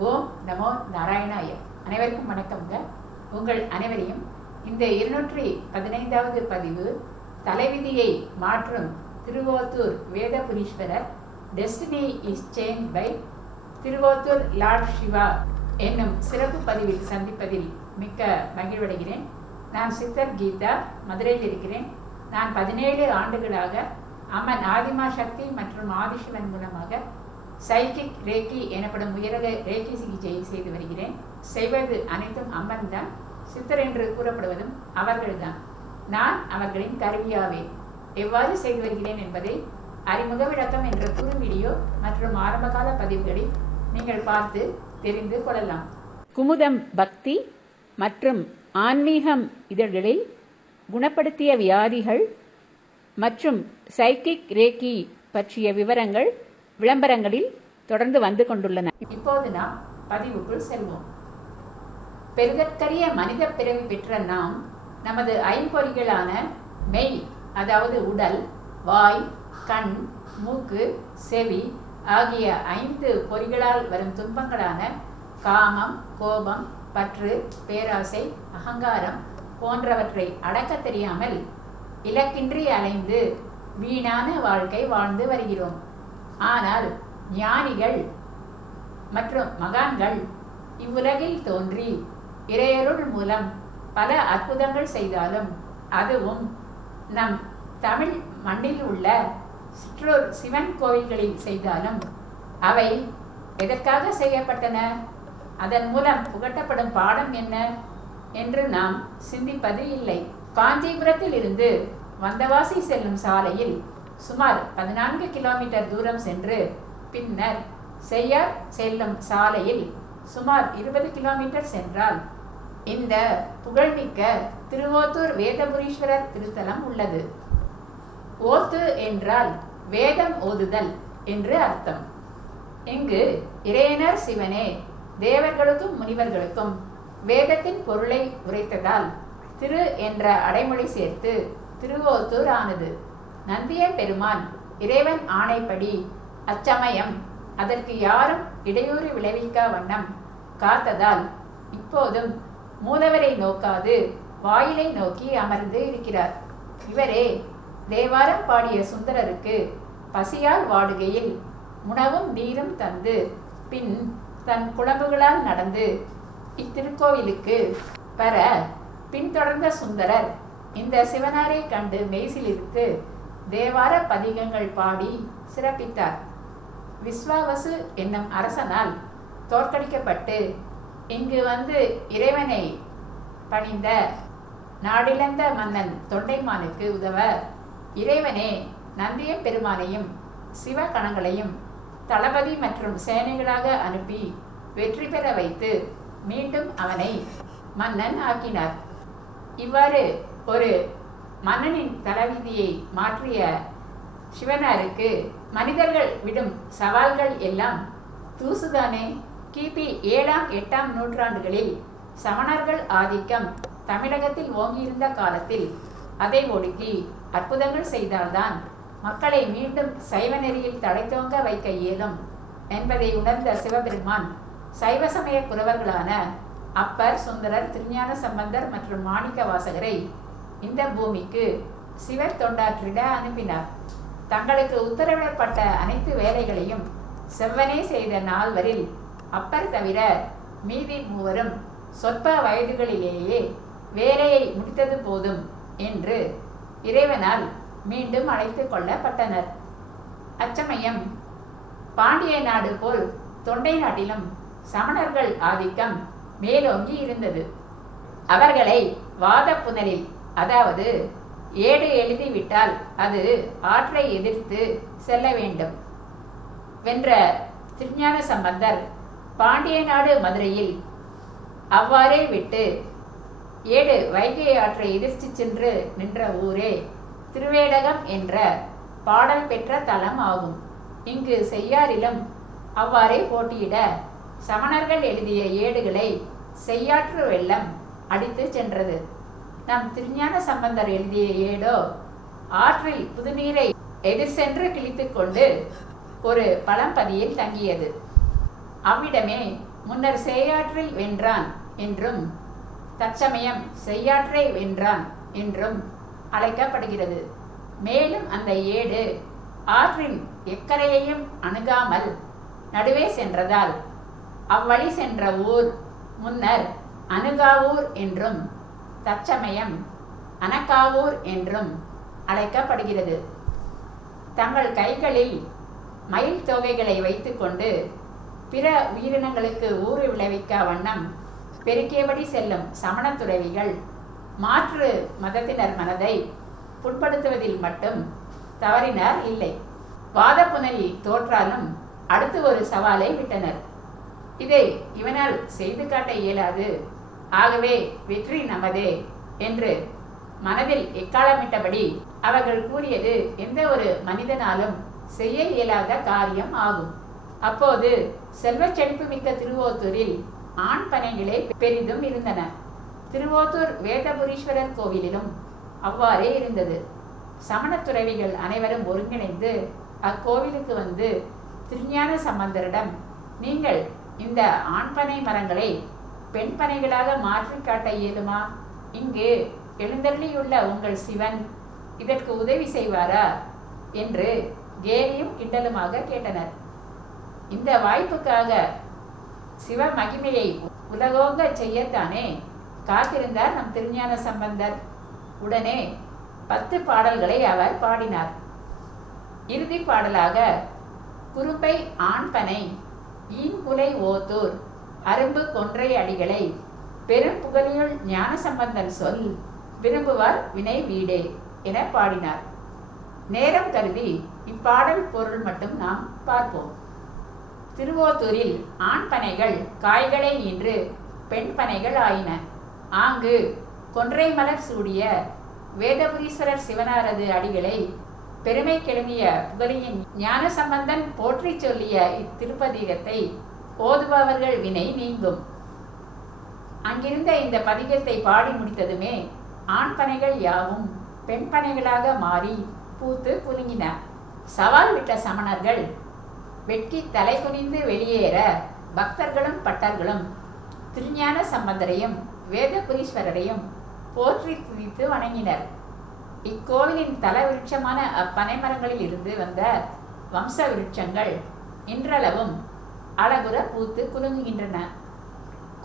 ஓம் நமோ நாராயணாய. அனைவருக்கும் வணக்கம்ங்க. உங்கள் அனைவரையும் இந்த 215வது பதிவு தலைவிதியை மாற்றும் Thiruvothur Vedapureeswarar destiny is change by Thiruvothur lord Shiva என்னும் சிறப்பு பதிவில் சந்திப்பதில் மிக்க மகிழ்வடைகிறேன். நான் சித்தர் கீதா, மதுரையில் இருக்கிறேன். நான் 17 ஆண்டுகளாக அம்மன் ஆதிமா சக்தி மற்றும் ஆதிசிவன் மூலமாக சைக்கிக் ரேக்கி எனப்படும் உயரக ரேக்கி சிகிச்சையை செய்து வருகிறேன். செய்வது அனைத்தும் அம்மன் தான். சித்தர் என்று கூறப்படுவதும் அவர்கள்தான். நான் அவர்களின் கருவியாவேன். எவ்வாறு செய்து வருகிறேன் என்பதை அறிமுக விளக்கம் என்ற குறு வீடியோ மற்றும் ஆரம்பகால பதிவுகளில் நீங்கள் பார்த்து தெரிந்து கொள்ளலாம். குமுதம் பக்தி மற்றும் ஆன்மீகம் இதழ்களில் குணப்படுத்திய வியாதிகள் மற்றும் சைக்கிக் ரேக்கி பற்றிய விவரங்கள் விளம்பரங்களில் தொடர்ந்து வந்து கொண்டுள்ளன. இப்போது நாம் பதிவுக்குள் செல்வோம். பெருகற்கரிய மனித பிறவி பெற்ற நாம் நமது ஐம்பொறிகளான மெய், அதாவது உடல், வாய், கண், மூக்கு, செவி ஆகிய 5 பொறிகளால் வரும் துன்பங்களான காமம், கோபம், பற்று, பேராசை, அகங்காரம் போன்றவற்றை அடக்க தெரியாமல் இலக்கின்றி அலைந்து வீணான வாழ்க்கை வாழ்ந்து வருகிறோம். ஆனால் ஞானிகள் மற்றும் மகான்கள் இவ்வுலகில் தோன்றி இறையருள் மூலம் பல அற்புதங்கள் செய்தாலும், அதுவும் நம் தமிழ் மண்ணில் உள்ள சிற்றூர் சிவன் கோவில்களில் செய்தாலும் அவை எதற்காக செய்யப்பட்டன, அதன் மூலம் புகட்டப்படும் பாடம் என்ன என்று நாம் சிந்திப்பது இல்லை. காஞ்சிபுரத்தில் இருந்து வந்தவாசி செல்லும் சாலையில் சுமார் 14 கிலோமீட்டர் தூரம் சென்று பின்னர் செய்யார் செல்லும் சாலையில் சுமார் 20 கிலோமீட்டர் சென்றால் இந்த புகழ்மிக்க திருவோத்தூர் வேதபுரீஸ்வரர் திருத்தலம் உள்ளது. ஓத்து என்றால் வேதம் ஓதுதல் என்று அர்த்தம். இங்கு இறையனர் சிவனே தேவர்களுக்கும் முனிவர்களுக்கும் வேதத்தின் பொருளை உரைத்ததால் திரு என்ற அடைமொழி சேர்த்து திருவோத்தூர் ஆனது. நந்திய பெருமான் இறைவன் ஆணைப்படி அச்சமயம் அதற்கு யாரும் இடையூறு விளைவிக்கா வண்ணம் காத்ததால் இப்போதும் மூலவரை நோக்காது வாயிலை நோக்கி அமர்ந்து இருக்கிறார். இவரே தேவாரம் பாடிய சுந்தரருக்கு பசியால் வாடுகையில் உணவும் நீரும் தந்து பின் தன் குழம்புகளால் நடந்து இத்திருக்கோவிலுக்கு வர பின்தொடர்ந்த சுந்தரர் இந்த சிவனாரை கண்டு மெய்சிலிருத்து தேவார பதிகங்கள் பாடி சிறப்பித்தார். விஸ்வாவசு என்னும் அரசனால் தோற்கடிக்கப்பட்டு இங்கு வந்து இறைவனை பணிந்த நாடிழந்த மன்னன் தொண்டைமானுக்கு உதவ இறைவனே நந்திய பெருமானையும் சிவகணங்களையும் தளபதி மற்றும் சேனைகளாக அனுப்பி வெற்றி பெற வைத்து மீண்டும் அவனை மன்னன் ஆக்கினார். இவ்வாறு ஒரு மன்னனின் தலைவிதியை மாற்றிய சிவனாருக்கு மனிதர்கள் விடும் சவால்கள் எல்லாம் தூசுதானே. கிபி 7ஆம் 8ஆம் நூற்றாண்டுகளில் சமணர்கள் ஆதிக்கம் தமிழகத்தில் ஓங்கியிருந்த காலத்தில் அதை ஒடுக்கி அற்புதங்கள் செய்தால்தான் மக்களை மீண்டும் சைவ நெறியில் தழைத்தோங்க வைக்க இயலும் என்பதை உணர்ந்த சிவபெருமான் சைவ சமய குரவர்களான அப்பர், சுந்தரர், திருஞான சம்பந்தர் மற்றும் மாணிக்க வாசகரை இந்த பூமிக்கு சிவர் தொண்டாற்றிட அனுப்பினார். தங்களுக்கு உத்தரவிடப்பட்ட அனைத்து வேலைகளையும் செவ்வனே செய்த 4வரில் அப்பர் தவிர மீதி 3வரும் சொற்ப வயதுகளிலேயே வேலையை முடித்தது போதும் என்று இறைவனால் மீண்டும் அழைத்து கொள்ளப்பட்டனர். அச்சமயம் பாண்டிய நாடு போல் தொண்டை நாட்டிலும் சமணர்கள் ஆதிக்கம் மேலோங்கி இருந்தது. அவர்களை வாத புனலில், அதாவது ஏடு எழுதிவிட்டால் அது ஆற்றை எதிர்த்து செல்ல வேண்டும் வென்ற திருஞான சம்பந்தர் பாண்டிய நாடு மதுரையில் அவ்வாறே விட்டு ஏடு வைகை ஆற்றை எதிர்த்து சென்று நின்ற ஊரே திருவேடகம் என்ற பாடல் பெற்ற தலம் ஆகும். இங்கு செய்யாரிலும் அவ்வாறே போட்டியிட சமணர்கள் எழுதிய ஏடுகளை செய்யாற்று வெள்ளம் அடித்து சென்றது. நம் திருஞான சம்பந்தர் எழுதிய ஏடோ ஆற்றில் புதுநீரை எதிர் சென்று கிழித்து கொண்டு ஒரு பழம்பதியில் தங்கியது. அவ்விடமே முன்னர் செய்யாற்றில் வென்றான் என்றும் தற்சமயம் செய்யாற்றை வென்றான் என்றும் அழைக்கப்படுகிறது. மேலும் அந்த ஏடு ஆற்றின் எக்கரையையும் அணுகாமல் நடுவே சென்றதால் அவ்வழி சென்ற ஊர் முன்னர் அணுகாவூர் என்றும் தற்சமயம் அனகாவூர் என்றும் அழைக்கப்படுகிறது. தங்கள் கைகளில் மயில் தொகைகளை வைத்துக்கொண்டு பிற உயிரினங்களுக்கு ஊறு விளைவிக்க வண்ணம் பெருக்கியபடி செல்லும் சமண துறவிகள் மாற்று மதத்தினர் மனதை புண்படுத்துவதில் மட்டும் தவறினார் இல்லை. வாதப்புனலில் தோற்றாலும் அடுத்து ஒரு சவாலை விட்டனர். இதை இவனால் செய்து காட்ட இயலாது, ஆகவே வெற்றி நமதே என்று மனதில் எக்காலமிட்டபடி அவர்கள் கூறியது எந்த ஒரு மனிதனாலும் செய்ய இயலாத காரியம் ஆகும். அப்போது செல்வச் செழிப்பு மிக்க திருவோத்தூரில் ஆண் பனைகளே பெரிதும் இருந்தன. திருவோத்தூர் வேதபுரீஸ்வரர் கோவிலிலும் அவ்வாறே இருந்தது. சமண துறவிகள் அனைவரும் ஒருங்கிணைந்து அக்கோவிலுக்கு வந்து திருஞான சம்பந்தரிடம், நீங்கள் இந்த ஆண் பனை மரங்களை பெண் பனைகளாக மாற்றி காட்ட இயலுமா? இங்கு எழுந்தருளியுள்ள உங்கள் சிவன் இதற்கு உதவி செய்வாரா என்று கேலியும் கிண்டலுமாக கேட்டனர். இந்த வாய்ப்புக்காக சிவ மகிமையை உலகோங்க செய்யத்தானே காத்திருந்தார் நம் திருஞான சம்பந்தர். உடனே 10 பாடல்களை அவர் பாடினார். இறுதி பாடலாக குறும்பை ஆண்பனை ஈன்குலை ஓத்தூர் அரும்பு கொன்றை அடிகளை பெரும் புகழியுள் ஞான சம்பந்தன் சொல் விரும்புவார் வினை வீடே என பாடினார். நேரம் கருதி இப்பாடல் பொருள் மட்டும் நாம் பார்ப்போம். திருவோத்தூரில் ஆண் பனைகள் காய்களை ஈன்று பெண் பனைகள் ஆயின. ஆங்கு கொன்றை மலர் சூடிய வேதபுரீஸ்வரர் சிவனாரது அடிகளை பெருமை கெழுமிய புகழியின் ஞான சம்பந்தன் போற்றி சொல்லிய இத்திருப்பதிகத்தை ஓதுபவர்கள் வினை நீங்கும். அங்கிருந்த இந்த பதிகத்தை பாடி முடித்ததுமே ஆண் பனைகள் யாவும் பெண் பனைகளாக மாறி பூத்து குலுங்கின. சவால் விட்ட சமணர்கள் வெட்கி தலை குனிந்து வெளியேற பக்தர்களும் பட்டர்களும் திருஞான சம்பந்தரையும் வேதபுரீஸ்வரரையும் போற்றி துதித்து வணங்கினர். இக்கோவிலின் தல விருட்சமான அப்பனை மரங்களில் இருந்து வந்த வம்ச விருட்சங்கள் இன்றளவும் அழகுற பூத்து குலுங்குகின்றன.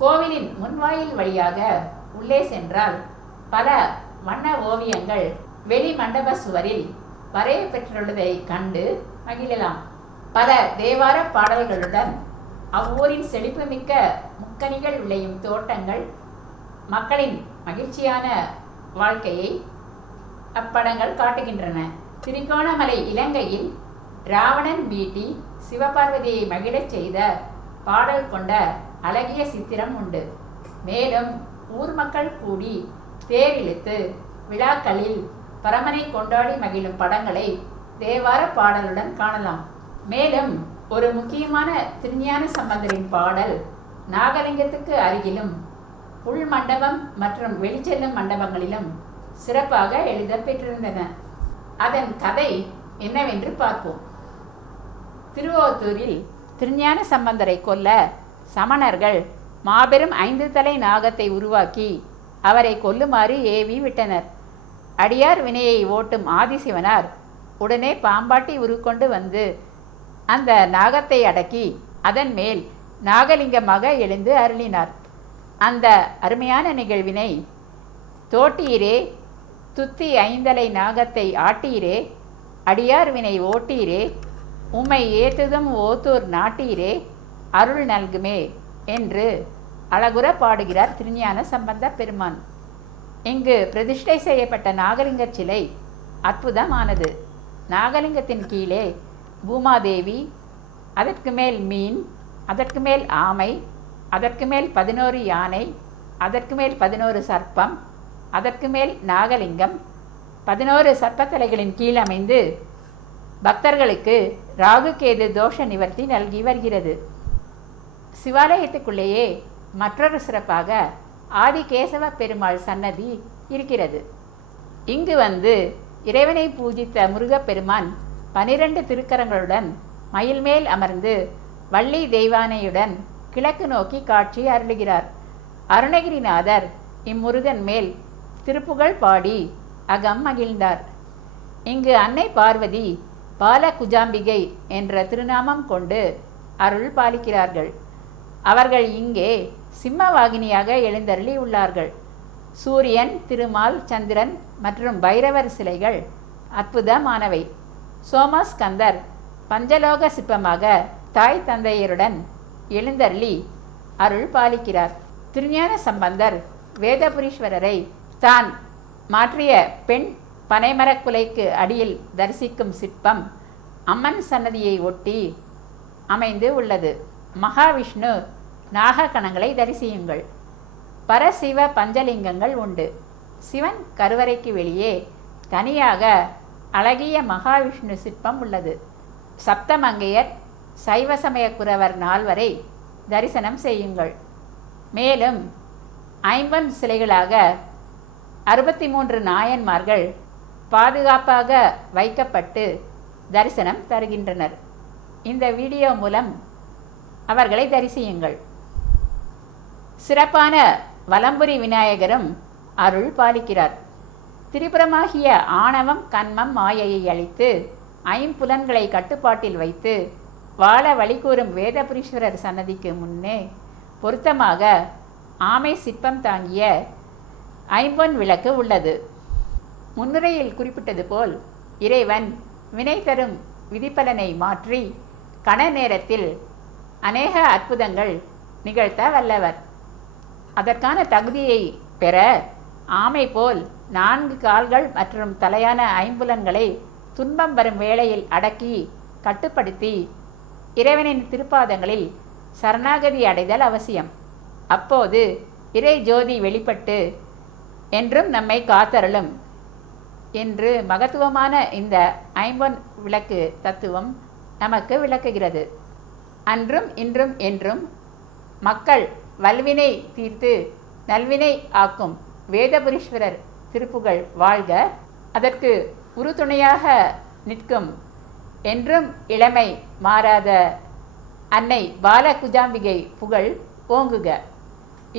கோவிலின் முன்வாயில் வழியாக உள்ளே சென்றால் பல வண்ண ஓவியங்கள் வெளி மண்டப சுவரில் வரைய பெற்றுள்ளதை கண்டு மகிழலாம். பல தேவார பாடல்களுடன் அவ்வூரின் செழிப்புமிக்க முக்கனிகள் விளையும் தோட்டங்கள், மக்களின் மகிழ்ச்சியான வாழ்க்கையை அப்படங்கள் காட்டுகின்றன. திருகோணமலை இலங்கையில் ராவணன் மீட்டி சிவபார்வதியை மகிழச் செய்த பாடல் கொண்ட அழகிய சித்திரம் உண்டு. மேலும் ஊர் மக்கள் கூடி தேர் இழுத்து விழாக்களில் பரமனை கொண்டாடி மகிழும் படங்களை தேவார பாடலுடன் காணலாம். மேலும் ஒரு முக்கியமான திருஞான சம்பந்தரின் பாடல் நாகலிங்கத்துக்கு அருகிலும் உள் மண்டபம் மற்றும் வெளிச்செல்லும் மண்டபங்களிலும் சிறப்பாக எழுத பெற்றிருந்தன. அதன் கதை என்னவென்று பார்ப்போம். திருவோத்தூரில் திருஞான சம்பந்தரை கொல்ல சமணர்கள் மாபெரும் 5 தலை நாகத்தை உருவாக்கி அவரை கொல்லுமாறு ஏவி விட்டனர். அடியார் வினையை ஓட்டும் ஆதிசிவனார் உடனே பாம்பாட்டி உருக்கொண்டு வந்து அந்த நாகத்தை அடக்கி அதன் மேல் நாகலிங்கமாக எழுந்து அருளினார். அந்த அருமையான நிகழ்வினை தோட்டீரே துத்தி 5 தலை நாகத்தை ஆட்டீரே அடியார் வினை ஓட்டீரே உம்மை ஏத்துதும் ஓத்தூர் நாட்டீரே அருள் நல்குமே என்று அழகுற பாடுகிறார் திருஞான சம்பந்த பெருமான். இங்கு பிரதிஷ்டை செய்யப்பட்ட நாகலிங்க சிலை அற்புதமானது. நாகலிங்கத்தின் கீழே பூமாதேவி, அதற்கு மேல் மீன், அதற்கு மேல் ஆமை, அதற்கு மேல் 11 யானை, அதற்கு மேல் 11 சர்ப்பம், அதற்கு மேல் நாகலிங்கம் 11 சர்ப்பத்தலைகளின் கீழ் அமைந்து பக்தர்களுக்கு ராகு கேது தோஷ நிவர்த்தி நல்கி வருகிறது. சிவாலயத்துக்குள்ளேயே மற்றொரு சிறப்பாக ஆதிகேசவ பெருமாள் சன்னதி இருக்கிறது. இங்கு வந்து இறைவனை பூஜித்த முருகப்பெருமான் 12 திருக்கரங்களுடன் மயில் மேல் அமர்ந்து வள்ளி தெய்வானையுடன் கிழக்கு நோக்கி காட்சி அருளுகிறார். அருணகிரிநாதர் இம்முருகன் மேல் திருப்புகழ் பாடி அகம் மகிழ்ந்தார். இங்கு அன்னை பார்வதி பாலகுஜாம்பிகை என்ற திருநாமம் கொண்டு அருள் பாலிக்கிறார்கள். அவர்கள் இங்கே சிம்மவாகினியாக எழுந்தருளி உள்ளார்கள். சூரியன், திருமால், சந்திரன் மற்றும் பைரவர் சிலைகள் அற்புதமானவை. சோமஸ்கந்தர் பஞ்சலோக சிற்பமாக தாய் தந்தையருடன் எழுந்தருளி அருள் பாலிக்கிறார். திருஞான சம்பந்தர் வேதபுரீஸ்வரரை தான் மாற்றிய பெண் பனைமரக்குலைக்கு அடியில் தரிசிக்கும் சிற்பம் அம்மன் சன்னதியை ஒட்டி அமைந்து உள்ளது. மகாவிஷ்ணு நாககணங்களை தரிசியுங்கள். பரசிவ பஞ்சலிங்கங்கள் உண்டு. சிவன் கருவறைக்கு வெளியே தனியாக அழகிய மகாவிஷ்ணு சிற்பம் உள்ளது. சப்தமங்கையர், சைவ சமய குரவர் 4வரை தரிசனம் செய்யுங்கள். மேலும் 50 சிலைகளாக 63 நாயன்மார்கள் பாதுகாப்பாக வைக்கப்பட்டு தரிசனம் தருகின்றனர். இந்த வீடியோ மூலம் அவர்களை தரிசியுங்கள். சிறப்பான வலம்புரி விநாயகரும் அருள் பாலிக்கிறார். திரிபுரமாகிய ஆணவம், கன்மம், மாயையை அழித்து 5 புலன்களை கட்டுப்பாட்டில் வைத்து வாழ வழிகூறும் வேதபுரீஸ்வரர் சன்னதிக்கு முன்னே பொருத்தமாக ஆமை சிற்பம் தாங்கிய ஐம்பொன் விளக்கு உள்ளது. முன்னுரையில் குறிப்பிட்டது போல் இறைவன் வினை தரும் விதிப்பலனை மாற்றி கண நேரத்தில் அநேக அற்புதங்கள் நிகழ்த்த வல்லவர். அதற்கான தகுதியை பெற ஆமை போல் 4 கால்கள் மற்றும் தலையான 5 புலன்களை துன்பம் வரும் வேளையில் அடக்கி கட்டுப்படுத்தி இறைவனின் திருப்பாதங்களில் சரணாகதி அடைதல் அவசியம். அப்போது இறை ஜோதி வெளிப்பட்டு என்றும் நம்மை காத்தருளும் என்று மகத்துவமான இந்த ஐம்பொன் விளக்கு தத்துவம் நமக்கு விளக்குகிறது. அன்றும் இன்றும் என்றும் மக்கள் வல்வினை தீர்த்து நல்வினை ஆக்கும் வேதபுரீஸ்வரர் திருப்புகழ் வாழ்க. அதற்கு உறுதுணையாக நிற்கும் என்றும் இளமை மாறாத அன்னை பாலகுஜாம்பிகை புகழ் ஓங்குக.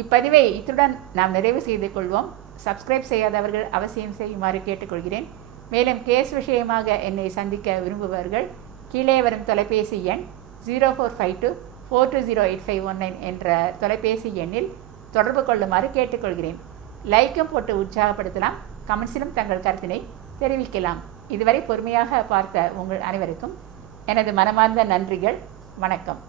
இப்பதிவை இத்துடன் நாம் நிறைவு செய்து கொள்வோம். சப்ஸ்கிரைப் செய்யாதவர்கள் அவசியம் செய்யுமாறு கேட்டுக்கொள்கிறேன். மேலும் கேஸ் விஷயமாக என்னை சந்திக்க விரும்புபவர்கள் கீழே வரும் தொலைபேசி எண் 0452420851 என்ற தொலைபேசி எண்ணில் தொடர்பு கொள்ளுமாறு கேட்டுக்கொள்கிறேன். லைக்கும் போட்டு உற்சாகப்படுத்தலாம். கமெண்ட்ஸிலும் தங்கள் கருத்தினை தெரிவிக்கலாம். இதுவரை பொறுமையாக பார்த்த உங்கள் அனைவருக்கும் எனது மனமார்ந்த நன்றிகள். வணக்கம்.